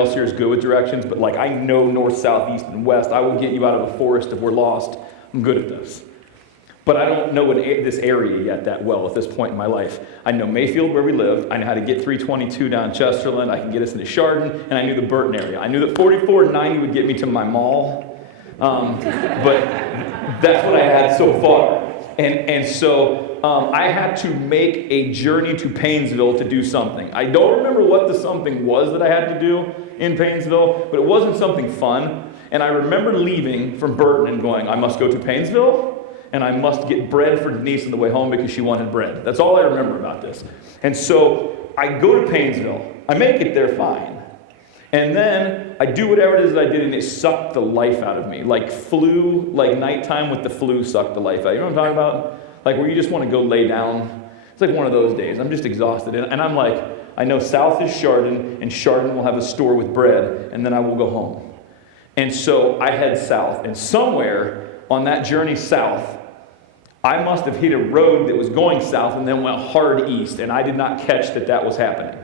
else here is good with directions, but like I know north, south, east, and west. I will get you out of a forest if we're lost. I'm good at this. But I don't know this area yet that well at this point in my life. I know Mayfield, where we live. I know how to get 322 down Chesterland. I can get us into Chardon, and I knew the Burton area. I knew that 44 and 90 would get me to my mall. But that's what I had so far. And so I had to make a journey to Paynesville to do something. I don't remember what the something was that I had to do in Paynesville, but it wasn't something fun. And I remember leaving from Burton and going, I must go to Paynesville, and I must get bread for Denise on the way home because she wanted bread. That's all I remember about this. And so I go to Paynesville. I make it there fine. And then I do whatever it is that I did, and it sucked the life out of me. Like nighttime with the flu sucked the life out. You know what I'm talking about? Like where you just want to go lay down. It's like one of those days. I'm just exhausted. And I'm like, I know south is Chardon, and Chardon will have a store with bread, and then I will go home. And so I head south. And somewhere on that journey south, I must have hit a road that was going south and then went hard east, and I did not catch that was happening.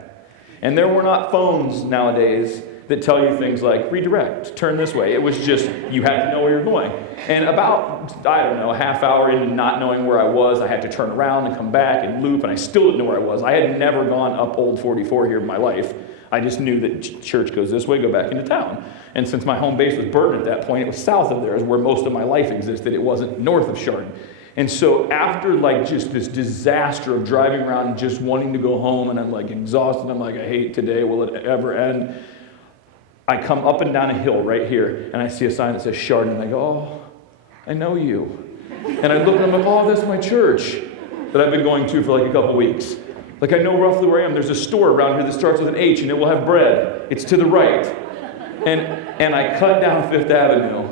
And there were not phones nowadays that tell you things like, redirect, turn this way. It was just, you had to know where you're going. And about, I don't know, a half hour into not knowing where I was, I had to turn around and come back and loop, and I still didn't know where I was. I had never gone up Old 44 here in my life. I just knew that church goes this way, go back into town. And since my home base was Burton at that point, it was south of there is where most of my life existed. It wasn't north of Chardon. And so after like just this disaster of driving around and just wanting to go home, and I'm like exhausted, I'm like, I hate today, will it ever end? I come up and down a hill right here, and I see a sign that says Chardon, and I go, oh, I know you. And I look and I'm like, oh, that's my church that I've been going to for like a couple weeks. Like I know roughly where I am. There's a store around here that starts with an H, and it will have bread. It's to the right. And I cut down Fifth Avenue,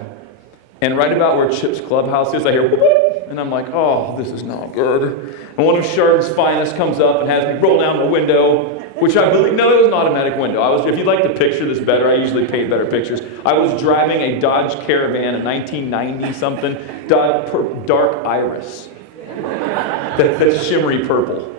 and right about where Chip's Clubhouse is, I hear, whoop, whoop. And I'm like, oh, this is not good. And one of Chardon's finest comes up and has me roll down the window, which I believe, no, it was an automatic window. If you'd like to picture this better, I usually paint better pictures. I was driving a Dodge Caravan, a 1990-something, dark iris. That's shimmery purple.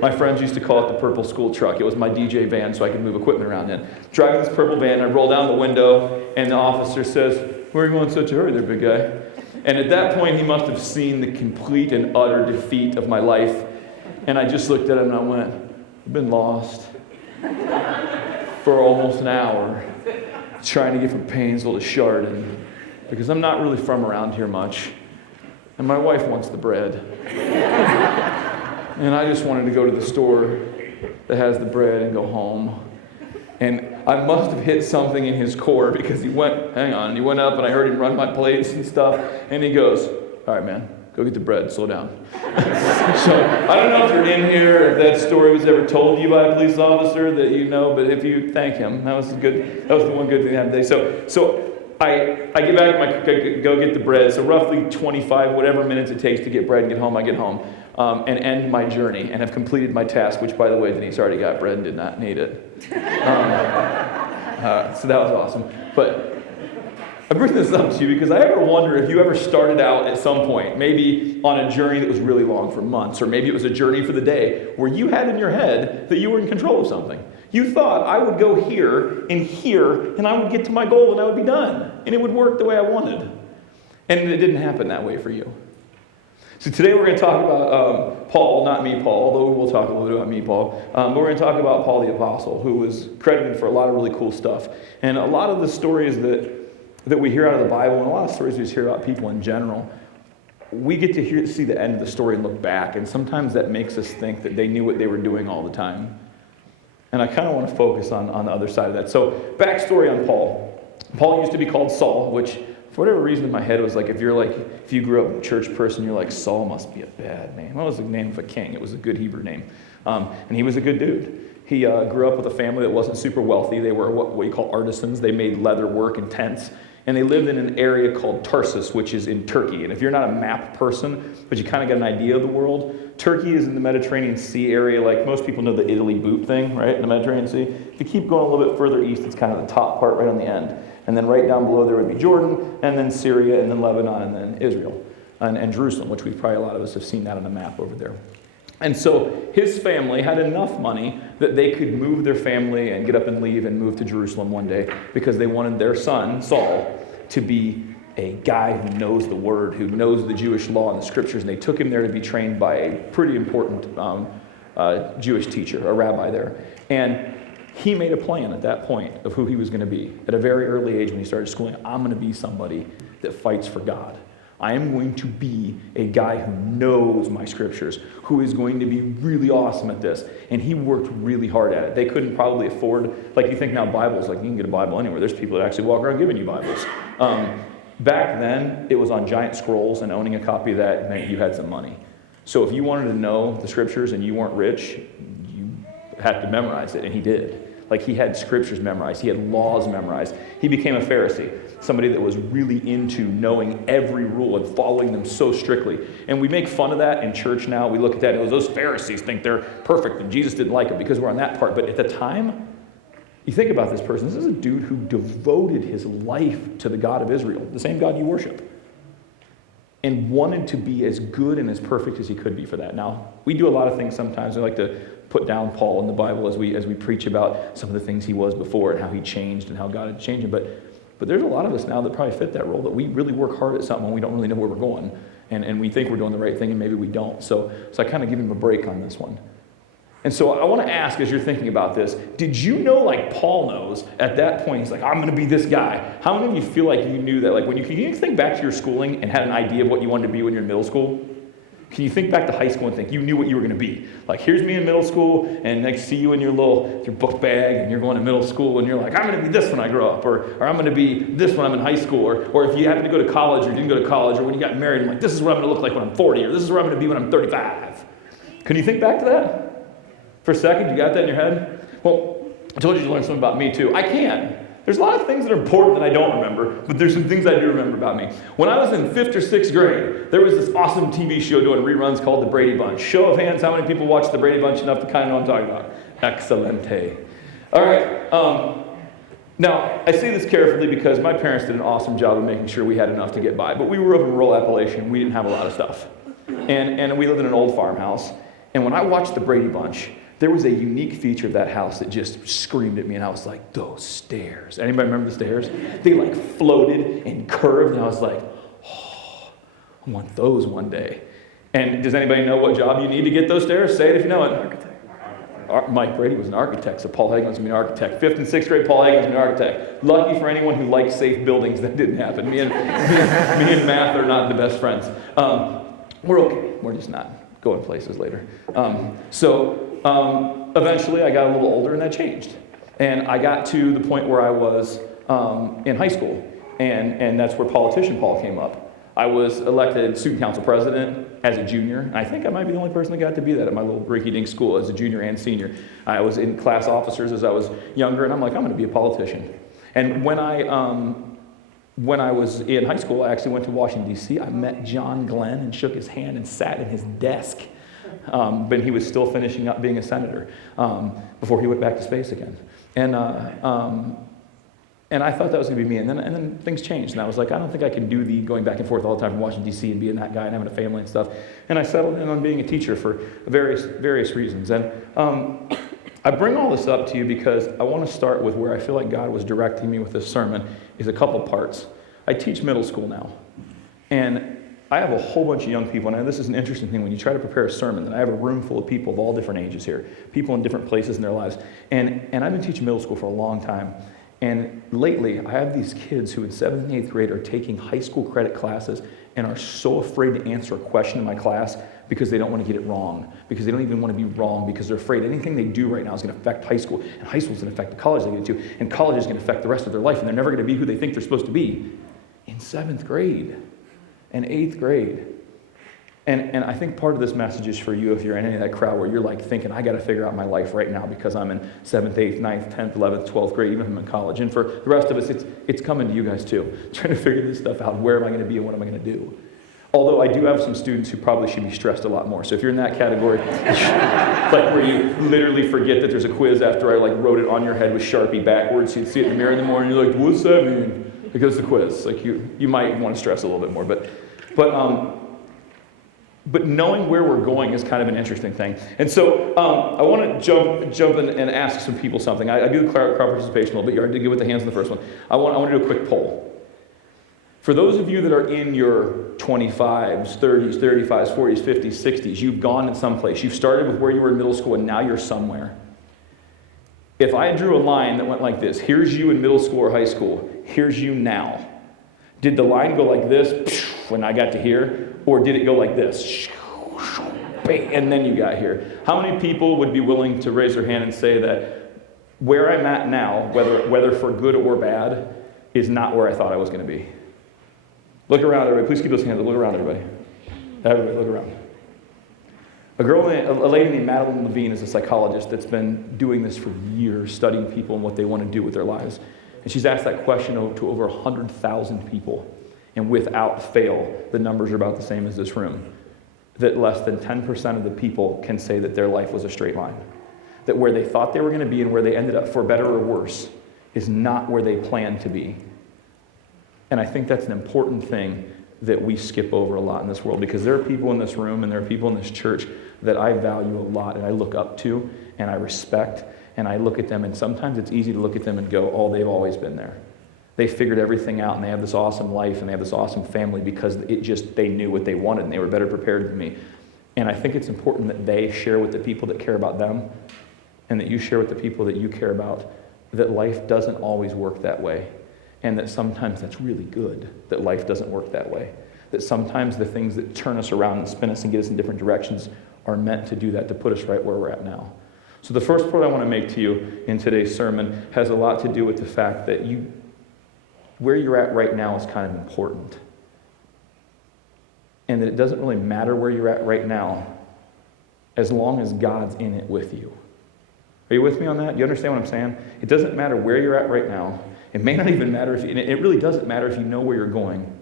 My friends used to call it the purple school truck. It was my DJ van so I could move equipment around in. Driving this purple van, I roll down the window, and the officer says, where are you going in such a hurry there, big guy? And at that point, he must have seen the complete and utter defeat of my life. And I just looked at him and I went, I've been lost for almost an hour trying to get from Paynesville to Chardon because I'm not really from around here much. And my wife wants the bread. And I just wanted to go to the store that has the bread and go home. And I must have hit something in his core because he went up and I heard him run my plates and stuff. And he goes, all right, man, go get the bread, slow down. So I don't know if you're in here, if that story was ever told to you by a police officer that you know, but if you thank him, that was the one good thing that happened today. So I get back, go get the bread. So roughly 25, whatever minutes it takes to get bread and get home, I get home. And end my journey and have completed my task, which, by the way, Denise already got bread and did not need it. So that was awesome. But I bring this up to you because I ever wonder if you ever started out at some point, maybe on a journey that was really long for months, or maybe it was a journey for the day, where you had in your head that you were in control of something. You thought, I would go here, and I would get to my goal, and I would be done. And it would work the way I wanted. And it didn't happen that way for you. So today we're going to talk about Paul, not me, Paul, although we will talk a little bit about me, Paul. But we're going to talk about Paul the Apostle, who was credited for a lot of really cool stuff. And a lot of the stories that we hear out of the Bible, and a lot of stories we just hear about people in general, we get to see the end of the story and look back. And sometimes that makes us think that they knew what they were doing all the time. And I kind of want to focus on the other side of that. So backstory on Paul. Paul used to be called Saul, which for whatever reason in my head was like, if you grew up a church person, you're like, Saul must be a bad name. Well, it was the name of a king. It was a good Hebrew name. And he was a good dude. He grew up with a family that wasn't super wealthy. They were what you call artisans. They made leather work and tents. And they lived in an area called Tarsus, which is in Turkey. And if you're not a map person, but you kind of get an idea of the world, Turkey is in the Mediterranean Sea area. Like most people know the Italy boot thing, right, in the Mediterranean Sea. If you keep going a little bit further east, it's kind of the top part right on the end. And then right down below there would be Jordan, and then Syria, and then Lebanon, and then Israel, and Jerusalem, which a lot of us have seen that on the map over there. And so his family had enough money that they could move their family and get up and leave and move to Jerusalem one day because they wanted their son, Saul, to be a guy who knows the word, who knows the Jewish law and the scriptures. And they took him there to be trained by a pretty important Jewish teacher, a rabbi there. And he made a plan at that point of who he was going to be. At a very early age when he started schooling, I'm going to be somebody that fights for God. I am going to be a guy who knows my scriptures, who is going to be really awesome at this. And he worked really hard at it. They couldn't probably afford, like you think now Bibles, like you can get a Bible anywhere. There's people that actually walk around giving you Bibles. Back then, it was on giant scrolls, and owning a copy of that meant you had some money. So if you wanted to know the scriptures and you weren't rich, you had to memorize it, and he did. Like he had scriptures memorized. He had laws memorized. He became a Pharisee, somebody that was really into knowing every rule and following them so strictly. And we make fun of that in church now. We look at that and those Pharisees think they're perfect and Jesus didn't like them because we're on that part. But at the time, you think about this person. This is a dude who devoted his life to the God of Israel, the same God you worship, and wanted to be as good and as perfect as he could be for that. Now, we do a lot of things sometimes. We like to put down Paul in the Bible as we preach about some of the things he was before and how he changed and how God had changed him. But there's a lot of us now that probably fit that role, that we really work hard at something when we don't really know where we're going. And we think we're doing the right thing and maybe we don't. So I kind of give him a break on this one. And so I want to ask, as you're thinking about this, did you know, like Paul knows, at that point, he's like, I'm going to be this guy. How many of you feel like you knew that? Like, when can you think back to your schooling and had an idea of what you wanted to be when you're in middle school? Can you think back to high school and think you knew what you were going to be? Like, here's me in middle school, and I see you in your book bag, and you're going to middle school, and you're like, I'm going to be this when I grow up, or I'm going to be this when I'm in high school, or if you happen to go to college or didn't go to college, or when you got married, I'm like, this is what I'm going to look like when I'm 40, or this is where I'm going to be when I'm 35. Can you think back to that? For a second, you got that in your head? Well, I told you to learn something about me too. I can. There's a lot of things that are important that I don't remember, but there's some things I do remember about me. When I was in 5th or 6th grade, there was this awesome TV show doing reruns called The Brady Bunch. Show of hands, how many people watch The Brady Bunch enough to kind of know what I'm talking about? Excelente. All right. Now, I say this carefully because my parents did an awesome job of making sure we had enough to get by, but we were up in rural Appalachian. We didn't have a lot of stuff. And we lived in an old farmhouse. And when I watched The Brady Bunch, there was a unique feature of that house that just screamed at me, and I was like, those stairs. Anybody remember the stairs? They like floated and curved, and I was like, oh, I want those one day. And does anybody know what job you need to get those stairs? Say it if you know it. Architect. Mike Brady was an architect, so Paul Hagen's going to be an architect. 5th and 6th grade, Paul Hagen's going to be an architect. Lucky for anyone who likes safe buildings, that didn't happen. Me and math are not the best friends. We're okay. We're just not going places later. Eventually I got a little older and that changed. And I got to the point where I was in high school. And that's where Politician Paul came up. I was elected student council president as a junior. And I think I might be the only person that got to be that at my little rinky-dink school as a junior and senior. I was in class officers as I was younger, and I'm like, I'm going to be a politician. And when I was in high school, I actually went to Washington, D.C. I met John Glenn and shook his hand and sat in his desk. But he was still finishing up being a senator before he went back to space again. And I thought that was going to be me. And then things changed. And I was like, I don't think I can do the going back and forth all the time from Washington, D.C. and being that guy and having a family and stuff. And I settled in on being a teacher for various reasons. And I bring all this up to you because I want to start with where I feel like God was directing me with this sermon is a couple parts. I teach middle school now. And I have a whole bunch of young people, and this is an interesting thing when you try to prepare a sermon, and I have a room full of people of all different ages here, people in different places in their lives. And I've been teaching middle school for a long time. And lately, I have these kids who in 7th and 8th grade are taking high school credit classes and are so afraid to answer a question in my class because they don't want to get it wrong, because they don't even want to be wrong, because they're afraid anything they do right now is going to affect high school, and high school is going to affect the college they get to, and college is going to affect the rest of their life, and they're never going to be who they think they're supposed to be in 7th grade and 8th grade. And I think part of this message is for you if you're in any of that crowd where you're like thinking, I got to figure out my life right now because I'm in 7th, 8th, 9th, 10th, 11th, 12th grade, even if I'm in college. And for the rest of us, it's coming to you guys too. Trying to figure this stuff out. Where am I going to be and what am I going to do? Although I do have some students who probably should be stressed a lot more. So if you're in that category, like where you literally forget that there's a quiz after I like wrote it on your head with Sharpie backwards, you'd see it in the mirror in the morning, you're like, what's that mean? Because the quiz. Like you might want to stress a little bit more. But But knowing where we're going is kind of an interesting thing. And so I want to jump in and ask some people something. I do the crowd participation a little bit. You already did with the hands on the first one. I want to do a quick poll. For those of you that are in your 25s, 30s, 35s, 40s, 50s, 60s, you've gone in some place. You've started with where you were in middle school and now you're somewhere. If I drew a line that went like this, here's you in middle school or high school, here's you now. Did the line go like this when I got to here? Or did it go like this? And then you got here. How many people would be willing to raise their hand and say that where I'm at now, whether for good or bad, is not where I thought I was going to be? Look around, everybody. Please keep those hands up. Look around, everybody. Everybody, look around. A lady named Madeline Levine is a psychologist that's been doing this for years, studying people and what they want to do with their lives. And she's asked that question to over 100,000 people. And without fail, the numbers are about the same as this room. That less than 10% of the people can say that their life was a straight line. That where they thought they were going to be and where they ended up, for better or worse, is not where they planned to be. And I think that's an important thing that we skip over a lot in this world, because there are people in this room and there are people in this church that I value a lot and I look up to and I respect, and I look at them, and sometimes it's easy to look at them and go, oh, they've always been there. They figured everything out and they have this awesome life and they have this awesome family because they knew what they wanted and they were better prepared than me. And I think it's important that they share with the people that care about them, and that you share with the people that you care about, that life doesn't always work that way. And that sometimes that's really good, that life doesn't work that way. That sometimes the things that turn us around and spin us and get us in different directions are meant to do that, to put us right where we're at now. So the first point I want to make to you in today's sermon has a lot to do with the fact that where you're at right now is kind of important. And that it doesn't really matter where you're at right now as long as God's in it with you. Are you with me on that? You understand what I'm saying? It doesn't matter where you're at right now. It may not even matter and it really doesn't matter if you know where you're going,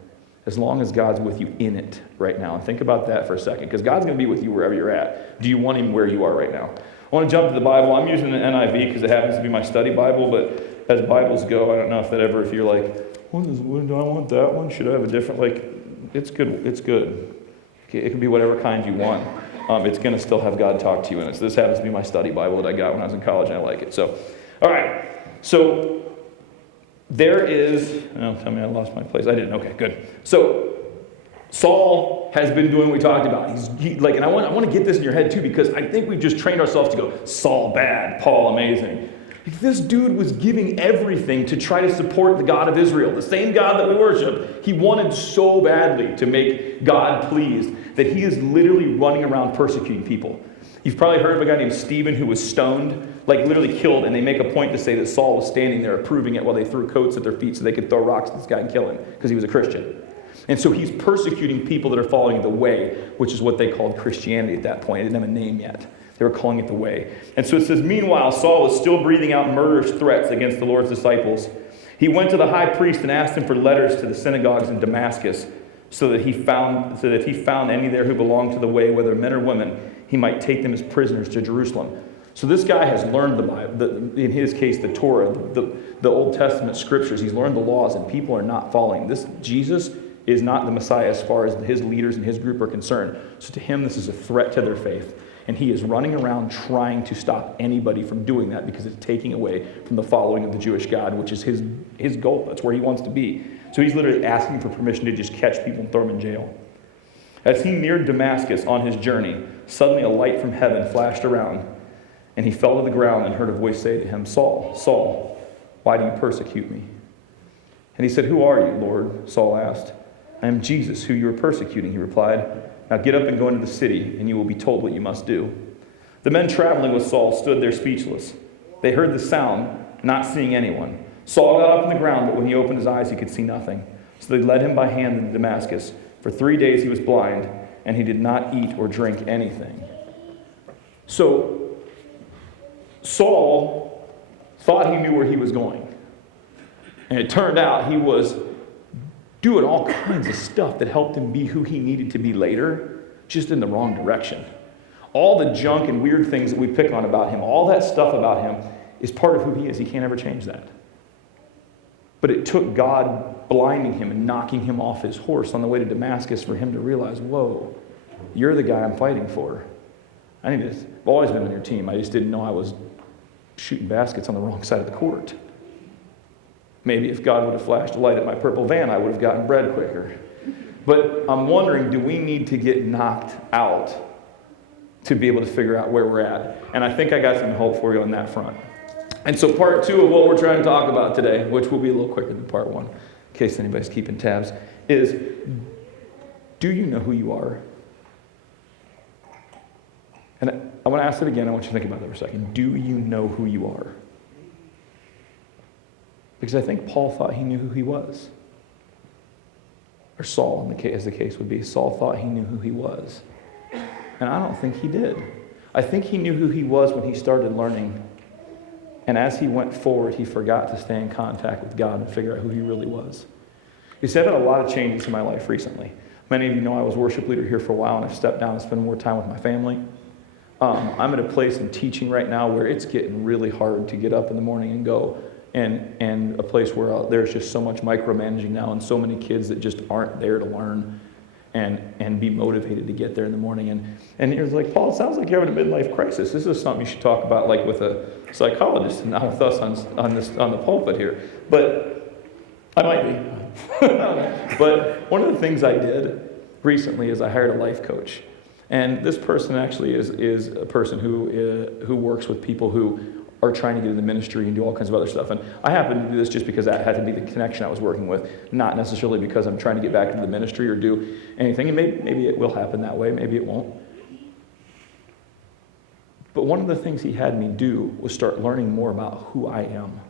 as long as God's with you in it right now. And think about that for a second, because God's going to be with you wherever you're at. Do you want him where you are right now? I want to jump to the Bible. I'm using the NIV because it happens to be my study Bible, but as Bibles go, I don't know if you're like, when do I want that one? Should I have a different, it's good. It's good. It can be whatever kind you want. It's going to still have God talk to you in it. So this happens to be my study Bible that I got when I was in college, and I like it. So, all right. So there is, tell me I lost my place. I didn't. Okay, good. So Saul has been doing what we talked about. And I want to get this in your head too, because I think we've just trained ourselves to go, Saul bad, Paul amazing. This dude was giving everything to try to support the God of Israel, the same God that we worship. He wanted so badly to make God pleased that he is literally running around persecuting people. You've probably heard of a guy named Stephen who was stoned, literally killed, and they make a point to say that Saul was standing there approving it while they threw coats at their feet so they could throw rocks at this guy and kill him because he was a Christian. And so he's persecuting people that are following the way, which is what they called Christianity at that point. It didn't have a name yet. They were calling it the way. And so it says, meanwhile, Saul was still breathing out murderous threats against the Lord's disciples. He went to the high priest and asked him for letters to the synagogues in Damascus, so that if he found any there who belonged to the way, whether men or women, he might take them as prisoners to Jerusalem. So this guy has learned the Bible, in his case, the Torah, the Old Testament scriptures. He's learned the laws, and people are not following. This Jesus is not the Messiah as far as his leaders and his group are concerned. So to him, this is a threat to their faith. And he is running around trying to stop anybody from doing that because it's taking away from the following of the Jewish God, which is his goal. That's where he wants to be. So he's literally asking for permission to just catch people and throw them in jail. As he neared Damascus on his journey, suddenly a light from heaven flashed around, and he fell to the ground and heard a voice say to him, Saul, Saul, why do you persecute me? And he said, Who are you, Lord? Saul asked. I am Jesus, who you are persecuting, he replied. Now get up and go into the city, and you will be told what you must do. The men traveling with Saul stood there speechless. They heard the sound, not seeing anyone. Saul got up on the ground, but when he opened his eyes, he could see nothing. So they led him by hand into Damascus. For 3 days he was blind, and he did not eat or drink anything. So Saul thought he knew where he was going. And it turned out he was doing all kinds of stuff that helped him be who he needed to be later, just in the wrong direction. All the junk and weird things that we pick on about him, all that stuff about him is part of who he is. He can't ever change that. But it took God blinding him and knocking him off his horse on the way to Damascus for him to realize, whoa, You're the guy I'm fighting for. I've always been on your team. I just didn't know I was shooting baskets on the wrong side of the court. Maybe if God would have flashed a light at my purple van, I would have gotten bread quicker. But I'm wondering, do we need to get knocked out to be able to figure out where we're at? And I think I got some hope for you on that front. And so part 2 of what we're trying to talk about today, which will be a little quicker than part 1, in case anybody's keeping tabs, is, do you know who you are? And I want to ask it again. I want you to think about that for a second. Do you know who you are? Because I think Paul thought he knew who he was. Or Saul, as the case would be. Saul thought he knew who he was. And I don't think he did. I think he knew who he was when he started learning. And as he went forward, he forgot to stay in contact with God and figure out who he really was. You see, I've had a lot of changes in my life recently. Many of you know I was worship leader here for a while, and I've stepped down and spent more time with my family. I'm at a place in teaching right now where it's getting really hard to get up in the morning and go, and a place where there's just so much micromanaging now and so many kids that just aren't there to learn and be motivated to get there in the morning. And you're like, Paul, it sounds like you're having a midlife crisis. This is something you should talk about like with a psychologist and not with us on the pulpit here. But I might be. But one of the things I did recently is I hired a life coach. And this person actually is a person who works with people who are trying to get in the ministry and do all kinds of other stuff. And I happen to do this just because that had to be the connection I was working with, not necessarily because I'm trying to get back into the ministry or do anything. And maybe it will happen that way, maybe it won't. But one of the things he had me do was start learning more about who I am.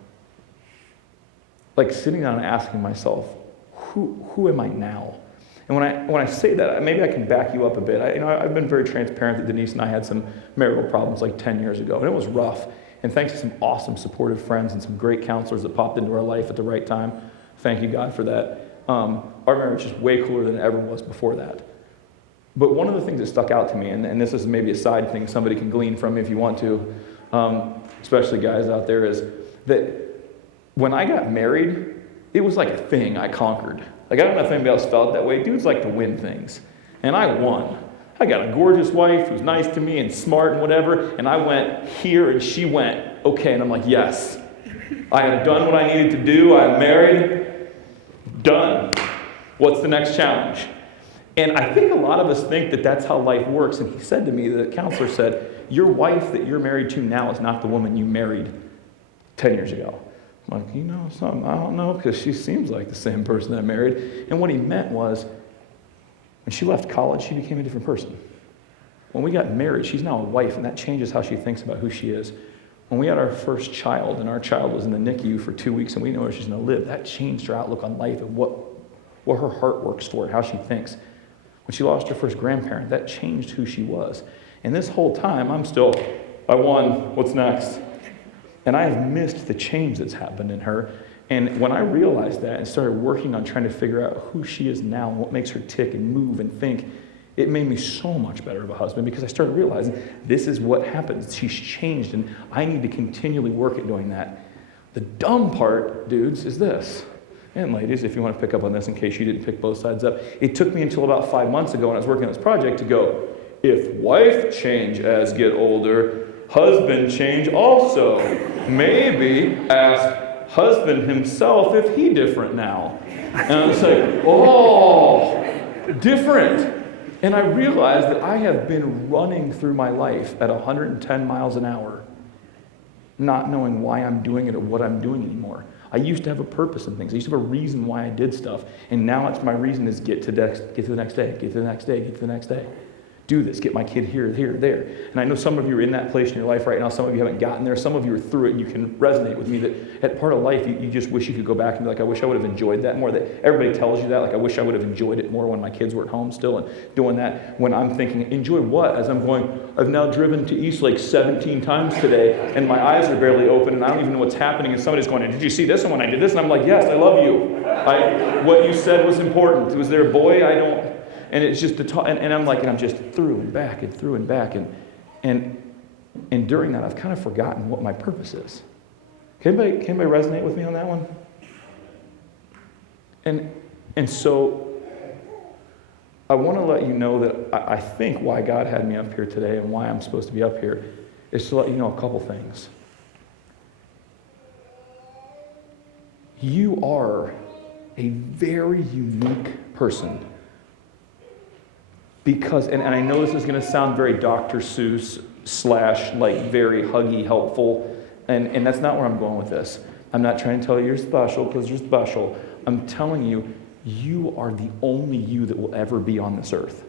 Like sitting down and asking myself, who am I now? And when I say that, maybe I can back you up a bit. I've been very transparent that Denise and I had some marital problems like 10 years ago, and it was rough. And thanks to some awesome supportive friends and some great counselors that popped into our life at the right time, thank you God for that, our marriage is way cooler than it ever was before that. But one of the things that stuck out to me, and this is maybe a side thing somebody can glean from me if you want to, especially guys out there, is that when I got married, it was like a thing I conquered. Like, I don't know if anybody else felt that way. Dudes like to win things. And I won. I got a gorgeous wife who's nice to me and smart and whatever, and I went here and she went, okay, and I'm like, yes. I have done what I needed to do. I'm married. Done. What's the next challenge? And I think a lot of us think that that's how life works. And he said to me, the counselor said, your wife that you're married to now is not the woman you married 10 years ago. I'm like, you know something? I don't know, because she seems like the same person I married. And what he meant was, when she left college, she became a different person. When we got married, she's now a wife, and that changes how she thinks about who she is. When we had our first child, and our child was in the NICU for 2 weeks, and we know where she's going to live, that changed her outlook on life and what her heart works for and how she thinks. When she lost her first grandparent, that changed who she was. And this whole time, I won, what's next? And I have missed the change that's happened in her. And when I realized that and started working on trying to figure out who she is now and what makes her tick and move and think, it made me so much better of a husband because I started realizing this is what happens. She's changed, and I need to continually work at doing that. The dumb part, dudes, is this. And ladies, if you want to pick up on this in case you didn't pick both sides up, it took me until about 5 months ago when I was working on this project to go, if wife change as get older, husband change also. Maybe ask husband himself if he different now. And I was like, oh, different. And I realized that I have been running through my life at 110 miles an hour, not knowing why I'm doing it or what I'm doing anymore. I used to have a purpose in things. I used to have a reason why I did stuff. And now it's my reason is get to the next day, get to the next day, get to the next day. Do this, get my kid here, there. And I know some of you are in that place in your life right now. Some of you haven't gotten there. Some of you are through it, and you can resonate with me that at part of life, you just wish you could go back and be like, I wish I would have enjoyed that more. That everybody tells you that, like, I wish I would have enjoyed it more when my kids were at home still and doing that. When I'm thinking, enjoy what? As I'm going, I've now driven to Eastlake 17 times today, and my eyes are barely open, and I don't even know what's happening. And somebody's going, did you see this one when I did this? And I'm like, yes, I love you. What you said was important. Was there a boy? I don't. And it's just and I'm just through and back and through and back and during that I've kind of forgotten what my purpose is. Can anybody resonate with me on that one? And so I want to let you know that I think why God had me up here today and why I'm supposed to be up here is to let you know a couple things. You are a very unique person. Because, and I know this is going to sound very Dr. Seuss / like very huggy, helpful, and that's not where I'm going with this. I'm not trying to tell you you're special because you're special. I'm telling you, you are the only you that will ever be on this earth.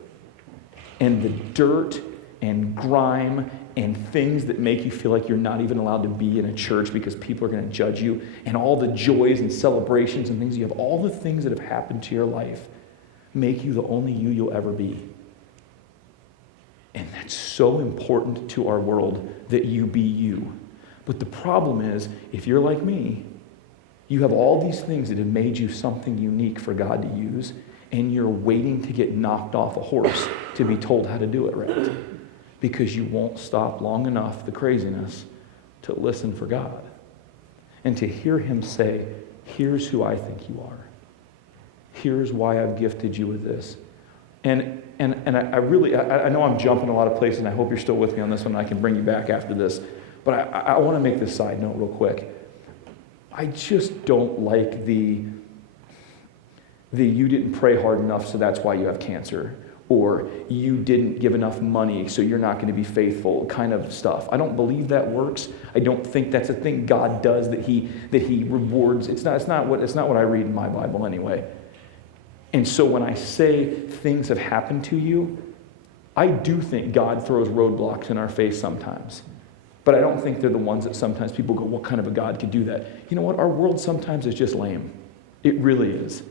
And the dirt and grime and things that make you feel like you're not even allowed to be in a church because people are going to judge you, and all the joys and celebrations and things you have, all the things that have happened to your life make you the only you'll ever be. And that's so important to our world that you be you. But the problem is, if you're like me, you have all these things that have made you something unique for God to use, and you're waiting to get knocked off a horse to be told how to do it right. Because you won't stop long enough, the craziness, to listen for God. And to hear him say, here's who I think you are. Here's why I've gifted you with this. And I know I'm jumping a lot of places, and I hope you're still with me on this one, and I can bring you back after this. But I want to make this side note real quick. I just don't like the you didn't pray hard enough, so that's why you have cancer. Or you didn't give enough money, so you're not going to be faithful kind of stuff. I don't believe that works. I don't think that's a thing God does, that he rewards. It's not what I read in my Bible anyway. And so when I say things have happened to you, I do think God throws roadblocks in our face sometimes. But I don't think they're the ones that sometimes people go, what kind of a God could do that? You know what? Our world sometimes is just lame. It really is.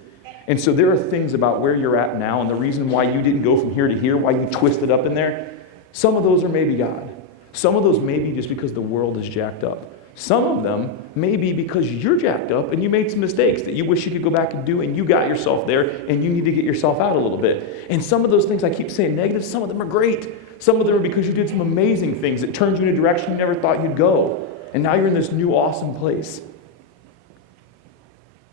And so there are things about where you're at now and the reason why you didn't go from here to here, why you twisted up in there. Some of those are maybe God. Some of those may be just because the world is jacked up. Some of them may be because you're jacked up and you made some mistakes that you wish you could go back and do, and you got yourself there and you need to get yourself out a little bit. And some of those things, I keep saying negative, some of them are great. Some of them are because you did some amazing things that turned you in a direction you never thought you'd go. And now you're in this new awesome place.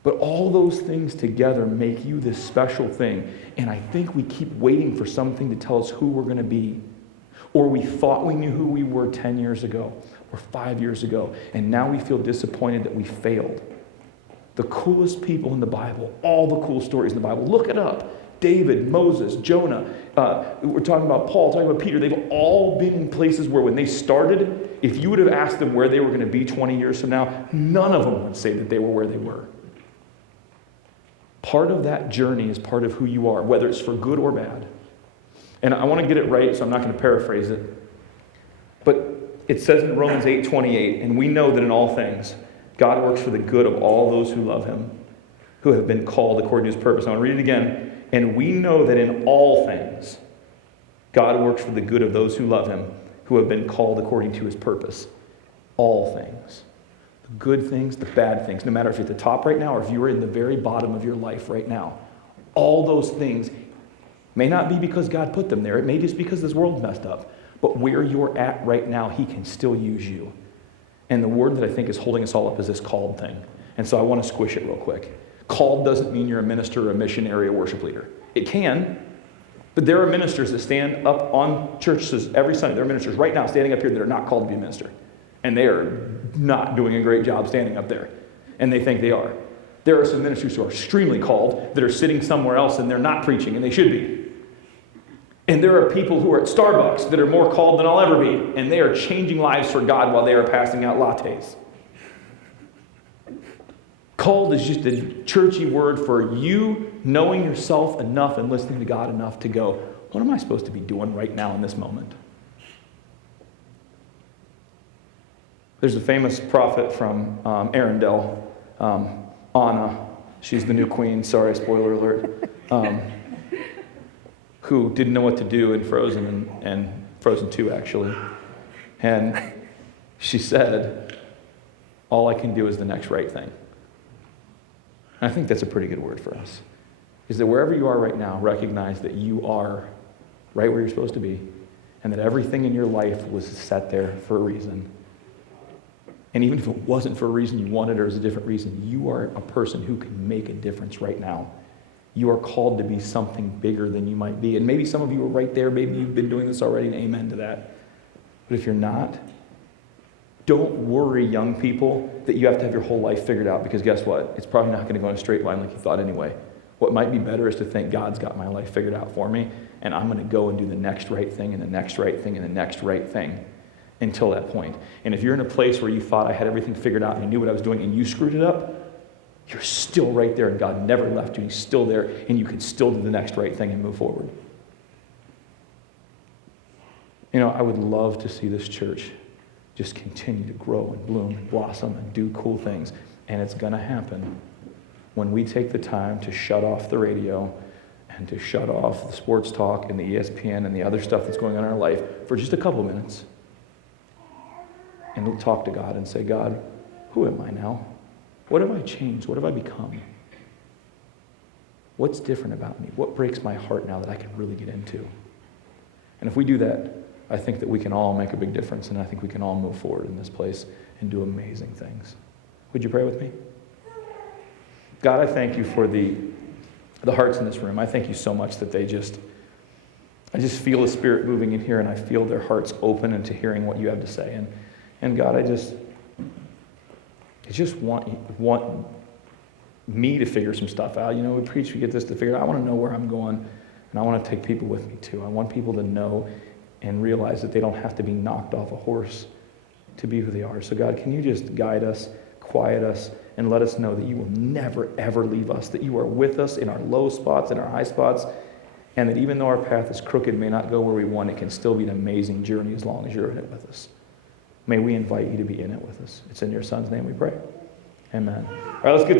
But all those things together make you this special thing. And I think we keep waiting for something to tell us who we're going to be. Or we thought we knew who we were 10 years ago or 5 years ago. And now we feel disappointed that we failed. The coolest people in the Bible, all the cool stories in the Bible, look it up. David, Moses, Jonah, we're talking about Paul, talking about Peter. They've all been in places where when they started, if you would have asked them where they were going to be 20 years from now, none of them would say that they were where they were. Part of that journey is part of who you are, whether it's for good or bad. And I want to get it right, so I'm not going to paraphrase it. But it says in Romans 8:28, and we know that in all things, God works for the good of all those who love him, who have been called according to his purpose. I want to read it again. And we know that in all things, God works for the good of those who love him, who have been called according to his purpose. All things. The good things, the bad things. No matter if you're at the top right now or if you're in the very bottom of your life right now. All those things may not be because God put them there. It may just be because this world's messed up. But where you're at right now, he can still use you. And the word that I think is holding us all up is this called thing. And so I want to squish it real quick. Called doesn't mean you're a minister or a missionary or worship leader. It can, but there are ministers that stand up on churches every Sunday. There are ministers right now standing up here that are not called to be a minister. And they are not doing a great job standing up there. And they think they are. There are some ministers who are extremely called that are sitting somewhere else and they're not preaching, and they should be. And there are people who are at Starbucks that are more called than I'll ever be, and they are changing lives for God while they are passing out lattes. Called is just a churchy word for you knowing yourself enough and listening to God enough to go, what am I supposed to be doing right now in this moment? There's a famous prophet from Arendelle, Anna. She's the new queen. Sorry, spoiler alert. Who didn't know what to do in Frozen and Frozen 2, actually. And she said, all I can do is the next right thing. And I think that's a pretty good word for us. Is that wherever you are right now, recognize that you are right where you're supposed to be, and that everything in your life was set there for a reason. And even if it wasn't for a reason you wanted or it was a different reason, you are a person who can make a difference right now. You are called to be something bigger than you might be. And maybe some of you are right there. Maybe you've been doing this already, and amen to that. But if you're not, don't worry, young people, that you have to have your whole life figured out, because guess what? It's probably not going to go in a straight line like you thought anyway. What might be better is to think God's got my life figured out for me, and I'm going to go and do the next right thing and the next right thing and the next right thing until that point. And if you're in a place where you thought I had everything figured out and I knew what I was doing and you screwed it up, you're still right there, and God never left you. He's still there, and you can still do the next right thing and move forward. I would love to see this church just continue to grow and bloom and blossom and do cool things. And it's going to happen when we take the time to shut off the radio and to shut off the sports talk and the ESPN and the other stuff that's going on in our life for just a couple minutes and talk to God and say, God, who am I now? What have I changed? What have I become? What's different about me? What breaks my heart now that I can really get into? And if we do that, I think that we can all make a big difference, and I think we can all move forward in this place and do amazing things. Would you pray with me? God, I thank you for the hearts in this room. I thank you so much that I just feel the Spirit moving in here, and I feel their hearts open into hearing what you have to say. And God, I just want me to figure some stuff out. We preach, we get this to figure out. I want to know where I'm going, and I want to take people with me too. I want people to know and realize that they don't have to be knocked off a horse to be who they are. So God, can you just guide us, quiet us, and let us know that you will never, ever leave us, that you are with us in our low spots and our high spots, and that even though our path is crooked, may not go where we want, it can still be an amazing journey as long as you're in it with us. May we invite you to be in it with us. It's in your Son's name we pray. Amen. All right, let's get